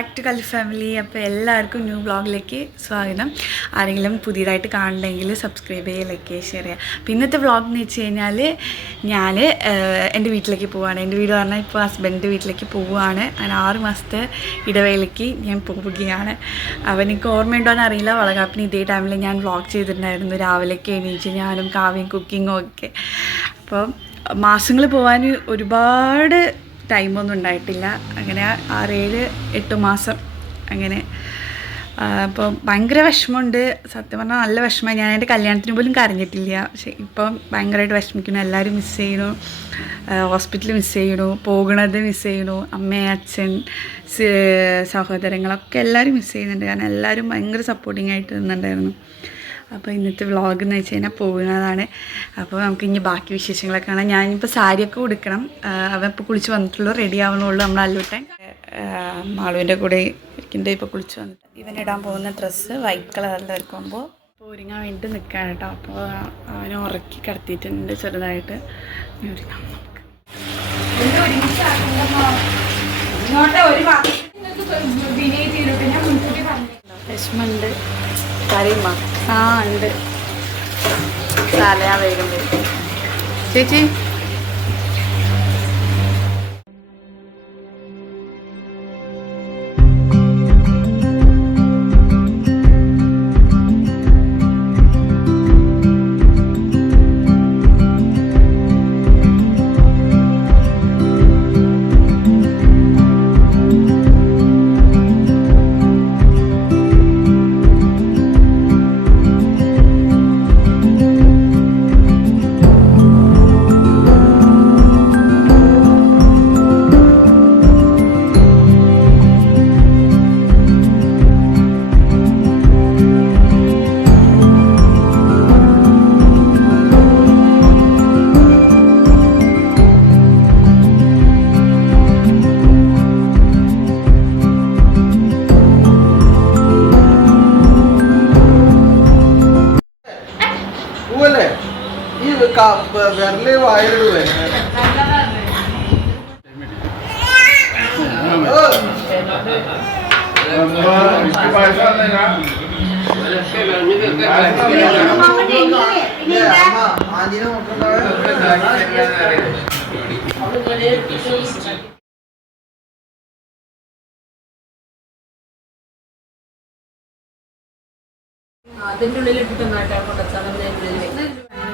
Back to Kali family. അപ്പോൾ എല്ലാവർക്കും new വ്ളോഗിലേക്ക് സ്വാഗതം. ആരെങ്കിലും പുതിയതായിട്ട് കാണണമെങ്കിൽ സബ്സ്ക്രൈബ് ചെയ്യുക, ലൈക്ക് ചെയ്യുക, ഷെയർ ചെയ്യുക. അപ്പോൾ ഇന്നത്തെ വ്ളോഗ് എന്ന് വെച്ച് കഴിഞ്ഞാൽ ഞാൻ എൻ്റെ വീട്ടിലേക്ക് പോവുകയാണ്. എൻ്റെ വീട് പറഞ്ഞാൽ ഇപ്പോൾ ഹസ്ബൻഡിൻ്റെ വീട്ടിലേക്ക് പോവുകയാണ്. അങ്ങനെ 6 മാസത്തെ ഇടവേളയ്ക്ക് ഞാൻ പോവുകയാണ്. അപ്പോൾ എനിക്ക് ഓർമ്മയുണ്ടോയെന്ന് അറിയില്ല, വളകാപ്പിന് ഇതേ ടൈമിൽ ഞാൻ വ്ളോഗ് ചെയ്തിട്ടുണ്ടായിരുന്നു. രാവിലേക്ക് എണീച്ച് ഞാനും കാവ്യം കുക്കിങ്ങും ഒക്കെ. അപ്പോൾ മാസങ്ങൾ പോകാൻ ഒരുപാട് ടൈമൊന്നും ഉണ്ടായിട്ടില്ല. അങ്ങനെ 6-7-8 മാസം അങ്ങനെ. അപ്പോൾ ഭയങ്കര വിഷമമുണ്ട്, സത്യം പറഞ്ഞാൽ നല്ല വിഷമമായി. ഞാൻ എൻ്റെ കല്യാണത്തിന് പോലും കരഞ്ഞിട്ടില്ല. പക്ഷേ ഇപ്പം ഭയങ്കരമായിട്ട് വിഷമിക്കുന്നു. എല്ലാവരും മിസ് ചെയ്യണു, ഹോസ്പിറ്റൽ മിസ് ചെയ്യണു, പോകുന്നത് മിസ് ചെയ്യണു, അമ്മ, അച്ഛൻ, സഹോദരങ്ങളൊക്കെ എല്ലാവരും മിസ് ചെയ്യുന്നുണ്ട്. കാരണം എല്ലാവരും ഭയങ്കര സപ്പോർട്ടിങ് ആയിട്ട് നിന്നുണ്ടായിരുന്നു. അപ്പോൾ ഇന്നത്തെ വ്ളോഗ് എന്ന് വെച്ച് കഴിഞ്ഞാൽ പോകുന്നതാണ്. അപ്പോൾ നമുക്ക് ഇനി ബാക്കി വിശേഷങ്ങളൊക്കെ കാണാം. ഞാനിപ്പോൾ സാരിയൊക്കെ ഉടുക്കണം. അവൻ ഇപ്പോൾ കുളിച്ച് വന്നിട്ടുള്ളൂ, റെഡി ആവണുള്ളൂ. നമ്മൾ അല്ലൂട്ടൻ മാളുവിൻ്റെ കൂടെ ഇരിക്കുന്നുണ്ട്. ഇപ്പോൾ കുളിച്ച് വന്നിട്ട് ഇവനിടാൻ പോകുന്ന ഡ്രസ്സ് വൈറ്റ് കളറിൽ ഇരിക്കുമ്പോൾ ഇപ്പോൾ ഒരുങ്ങാൻ വേണ്ടി നിൽക്കുകയാണ് കേട്ടോ. അപ്പോൾ അവനെ ഉറക്കി കിടത്തിയിട്ടുണ്ട് ചെറുതായിട്ട്. ഒരുങ്ങാം നമുക്ക്. വിഷമുണ്ട്, കരയുമ്മ. ആ ഉണ്ട്, തലയാ വേഗം വരും. ചേച്ചി വെറലേ വായിലിടുവേ. ആന്റിനെ അതിൻ്റെ ഉള്ളിലിട്ടിട്ട്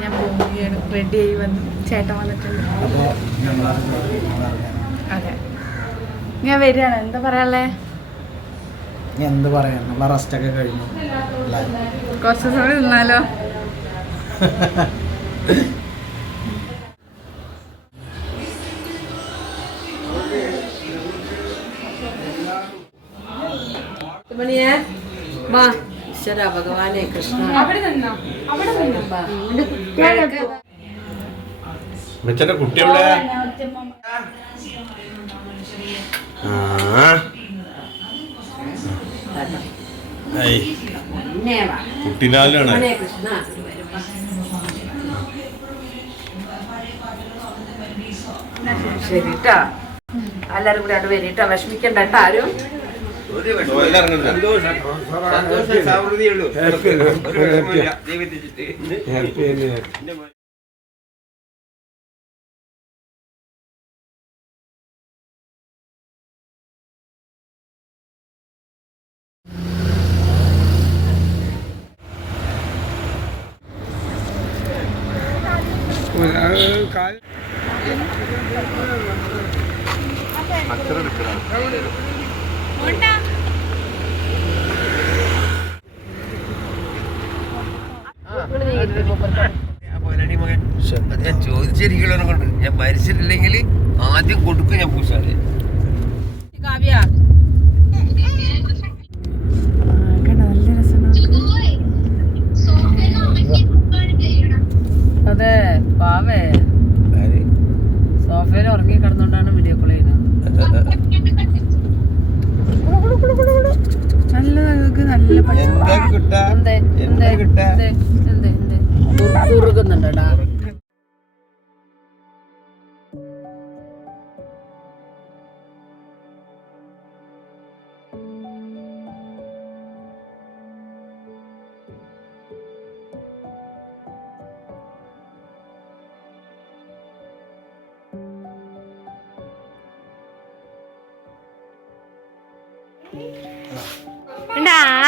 ഞാൻ പോവുകയാണ്. റെഡി ആയി വന്നു, ചേട്ടൻ വന്നിട്ടുണ്ട്. അതെ, ഞാൻ വരികയാണ്. എന്താ പറയാനുള്ളേ? എന്ത് പറയാൻ, നമ്മളെ റെസ്റ്റൊക്കെ കഴിഞ്ഞു. കുറച്ച് സമയം നിന്നാലോ? ഭഗവാനെ കൃഷ്ണ കുട്ടി എവിടെ? കുട്ടിനാലാണ് ശരിട്ടാ. എല്ലാരും കൂടെ അവിടെ വരിട്ടാ, വിഷമിക്കണ്ട കേട്ടോ ആരും. ഞാൻ ചോദിച്ചിരിക്കണ കൊണ്ട് ഞാൻ മരിച്ചിട്ടില്ലെങ്കിൽ ആദ്യം കൊടുക്കും ഞാൻ പൂശാതെ. അതെ പാവേ സോഫയിൽ ഉറങ്ങി കിടന്നോണ്ടാണ് വീഡിയോ കോൾ ചെയ്യുന്നത്. നല്ല തുറുകുന്നുണ്ടടാ.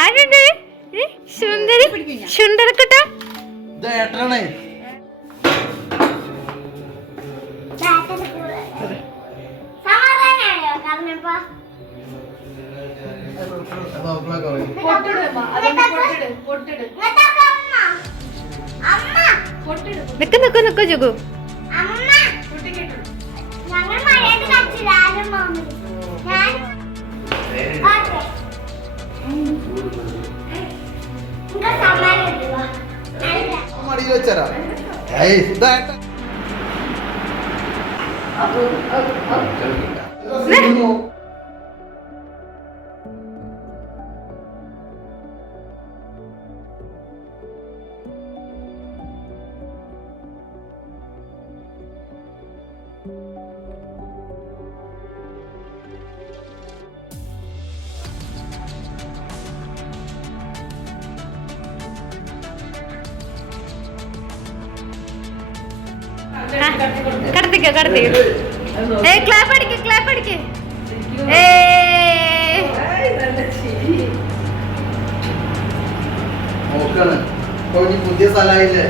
ആരുണ്ട് സുന്ദരി സുന്ദരക്കുട്ട ഏട്ടനാണേ നിക്ക് നിക്ക് നിക്ക് ജുഗു മടിയിൽ വെച്ചരാ ഇതായിട്ട് കടത്തിക്കോ കടത്തിക്കോ ക്ലാപ്പ് അടിക്ക് ക്ലാപ്പ് അടിക്ക് നോക്കാണ് ഇപ്പൊ ഇനി പുതിയ സ്ഥലമായില്ലേ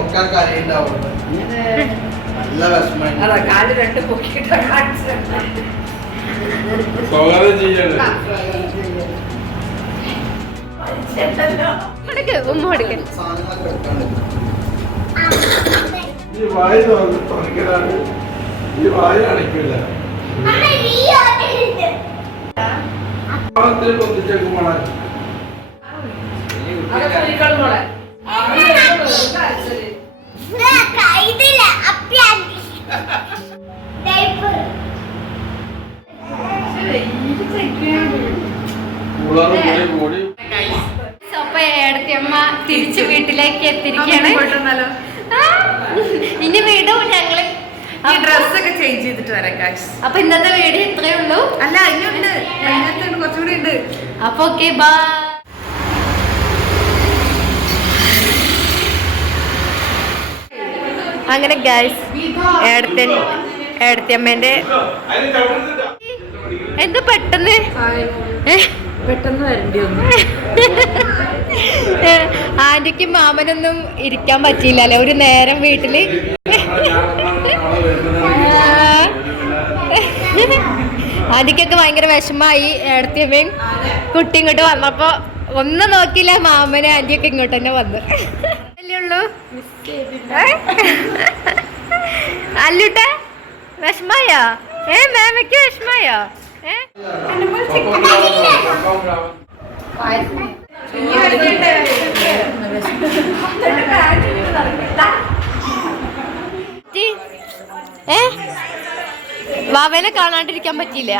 ഒക്കെ കരയുണ്ടാവും നല്ല വിഷമം അതാ കാല് രണ്ട് പൊക്കിട്ട് കാണിച്ചു ഉമ്മ കൊടുക്ക സാധനങ്ങളൊക്കെ എടുക്കാണ്ട് ഈ വായ തുറക്കലാണ് ഈ വായ അടയ്ക്കില്ല പൊന്തിച്ചേക്കുമ്പോളെ കൂടി ഏടത്തിയമ്മ തിരിച്ചു വീട്ടിലേക്ക് എത്തിയിരിക്കുകയാണ്. ഇനി വീടും ഞങ്ങള് ഈ ഡ്രസ്സൊക്കെ ചേഞ്ച് ചെയ്തിട്ട് വരാം ഗൈസ്. അപ്പൊ ഇന്നത്തെ വീഡിയോ ഇത്രയേ ഉള്ളൂ. അല്ല ഇനിയുണ്ട്, അതിനകത്തുണ്ട് കുറച്ചുകൂടി ഉണ്ട്. അപ്പൊ ഓക്കെ ബൈ. അങ്ങനെ ഗൈസ് ഏടത്തിയമ്മേന്റെ എന്താ പെട്ടെന്ന് പെട്ടെന്ന് വരേണ്ടി വന്നു. ആന്റിക്കും മാമനൊന്നും ഇരിക്കാൻ പറ്റിയില്ല അല്ലെ ഒരു നേരം വീട്ടില്. ആന്റിക്കൊക്കെ ഭയങ്കര വിഷമായി. ഏടത്തിയമ്മയും കുട്ടി ഇങ്ങോട്ട് വന്നപ്പോ ഒന്നും നോക്കിയില്ല, മാമനും ആന്റിയൊക്കെ ഇങ്ങോട്ട് തന്നെ വന്നു. അല്ലേ ഉള്ളൂ അല്ലുട്ടെ വിഷമായോ? മാമയ്ക്ക് വിഷമായോ? വാവനെ കാണാണ്ടിരിക്കാൻ പറ്റിയില്ല.